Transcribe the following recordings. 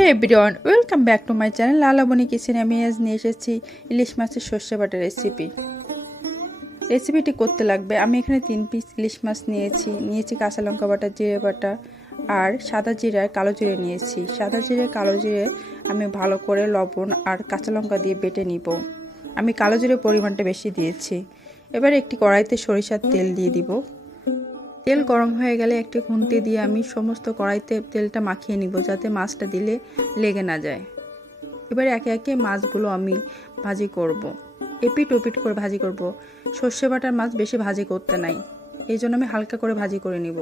Hey everyone, welcome back to my channel Lalaboni kitchen. আমি আজ নিয়ে এসেছি ইলিশ মাছের সর্ষে বাটা রেসিপিটি করতে লাগবে। আমি এখানে 3 পিস ইলিশ মাছ নিয়েছি কাঁচা লঙ্কা বাটা, জিরে বাটা আর সাদা জিরে আর কালো জিরে নিয়েছি। সাদা জিরে কালো জিরে আমি ভালো করে লবণ আর কাঁচা লঙ্কা দিয়ে বেটে নিব। আমি কালো জিরে পরিমাণটা বেশি দিয়েছি। এবার একটি কড়াইতে সরিষার তেল দিয়ে দিব। তেল গরম হয়ে গেলে একটি খুন্তি দিয়ে আমি সমস্ত কড়াইতে তেলটা মাখিয়ে নিব, যাতে মাছটা দিলে লেগে না যায়। এবার একে একে মাছগুলো আমি ভাজি করব, এপিট ওপিট করে ভাজি করব। সর্ষে বাটার মাছ বেশি ভাজি করতে নাই, এই জন্য আমি হালকা করে ভাজি করে নিব।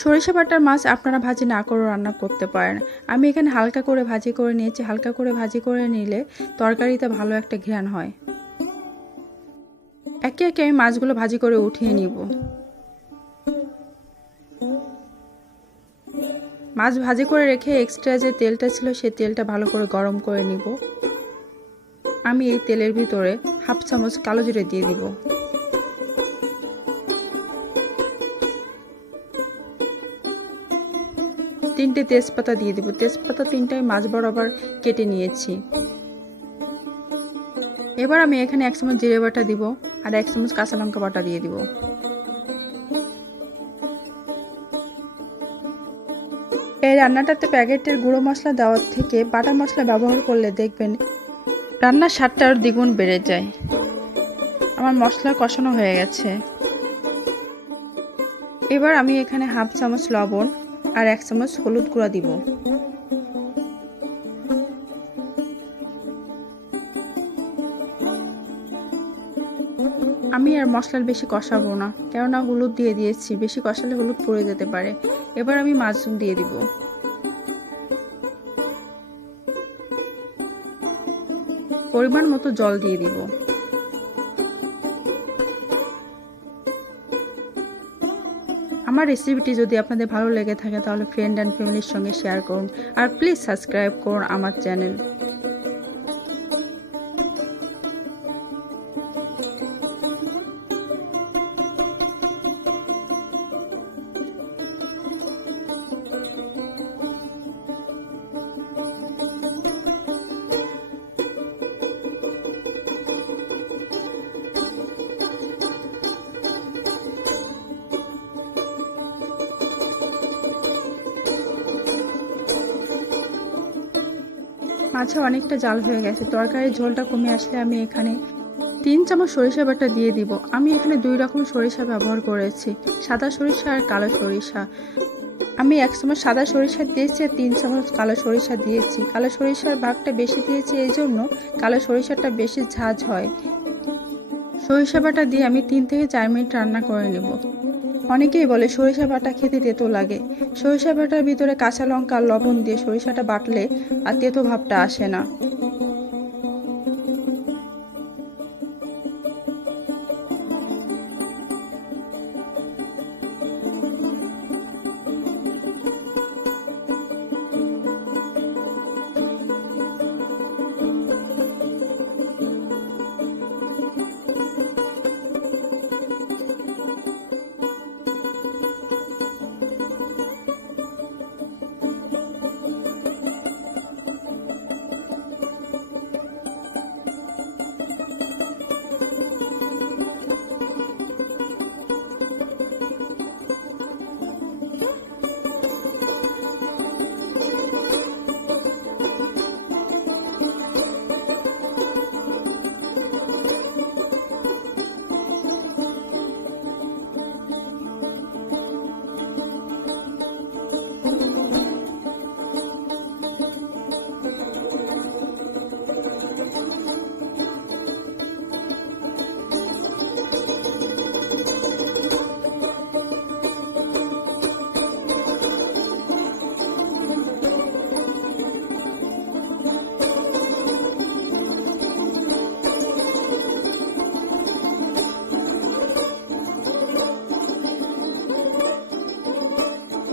সরিষা বাটার মাছ আপনারা ভাজি না করে রান্না করতে পারেন। আমি এখানে হালকা করে ভাজি করে নিয়েছি। হালকা করে ভাজি করে নিলে তরকারিতে ভালো একটা ঘ্রাণ হয়। একে একে আমি মাছগুলো ভাজি করে উঠিয়ে নিব। মাছ ভাজি করে রেখে এক্সট্রা যে তেলটা ছিল সেই তেলটা ভালো করে গরম করে নিব। আমি এই তেলের ভিতরে হাফ চামচ কালো জিরে দিয়ে দিব। তিনটে তেজপাতা দিয়ে দিব। তেজপাতা তিনটায় মাছ বরাবর কেটে নিয়েছি। এবার আমি এখানে 1 চামচ জিরে বাটা দিব আর 1 চামচ কাঁচা লঙ্কা বাটা দিয়ে দিব। এই রান্নাটাতে প্যাকেটের গুঁড়ো মশলা দেওয়ার থেকে বাটা মশলা ব্যবহার করলে দেখবেন রান্নার স্বাদটা আরও দ্বিগুণ বেড়ে যায়। আমার মশলা কষানো হয়ে গেছে। এবার আমি এখানে হাফ চামচ লবণ আর 1 চামচ হলুদ গুঁড়া দিব। আমি আর মশলার বেশি কষাবো না, কেননা হলুদ দিয়ে দিয়েছি, বেশি কষালে হলুদ পড়ে যেতে পারে। এবার আমি মাছ দিয়ে দিব। পরিমাণ মতো জল দিয়ে দিব। আমার রেসিপিটি যদি আপনাদের ভালো লেগে থাকে তাহলে ফ্রেন্ড অ্যান্ড ফ্যামিলির সঙ্গে শেয়ার করুন আর প্লিজ সাবস্ক্রাইব করুন আমার চ্যানেল। মাছে অনেকটা জাল হয়ে গেছে। তরকারির ঝোলটা কমে আসলে আমি এখানে 3 চামচ সরিষা বাটা দিয়ে দিব। আমি এখানে 2 রকম সরিষা ব্যবহার করেছি, সাদা সরিষা আর কালো সরিষা। আমি 1 চামচ সাদা সরিষা দিয়েছি আর 3 চামচ কালো সরিষা দিয়েছি। কালো সরিষার ভাগটা বেশি দিয়েছি, এই জন্য কালো সরিষাটা বেশি ঝাঁঝ হয়। সরিষা বাটা দিয়ে আমি 3 থেকে 4 মিনিট রান্না করে নেব। অনেকেই বলে সরিষা বাটা খেতে তেতো লাগে। সরিষা বাটার ভিতরে কাঁচা লঙ্কা আর লবণ দিয়ে সরিষাটা বাটলে আর তেতো ভাবটা আসে না।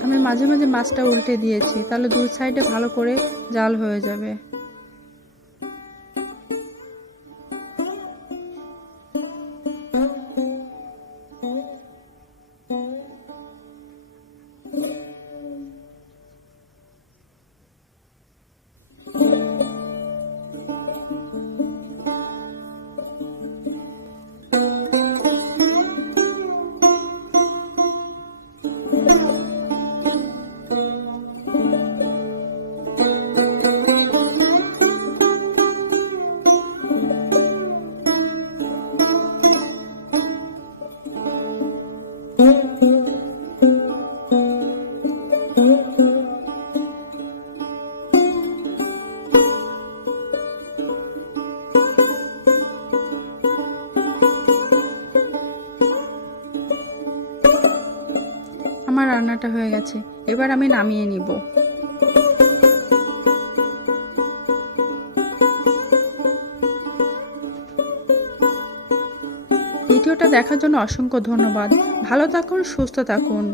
আমি মাঝে মাঝে মাছটা উল্টে দিয়েছি, তাহলে দুই সাইডে ভালো করে জাল হয়ে যাবে। আমার রান্নাটা হয়ে গেছে, এবার আমি নামিয়ে নিব। ভিডিওটা দেখার জন্য অসংখ্য ধন্যবাদ। ভালো থাকুন, সুস্থ থাকুন।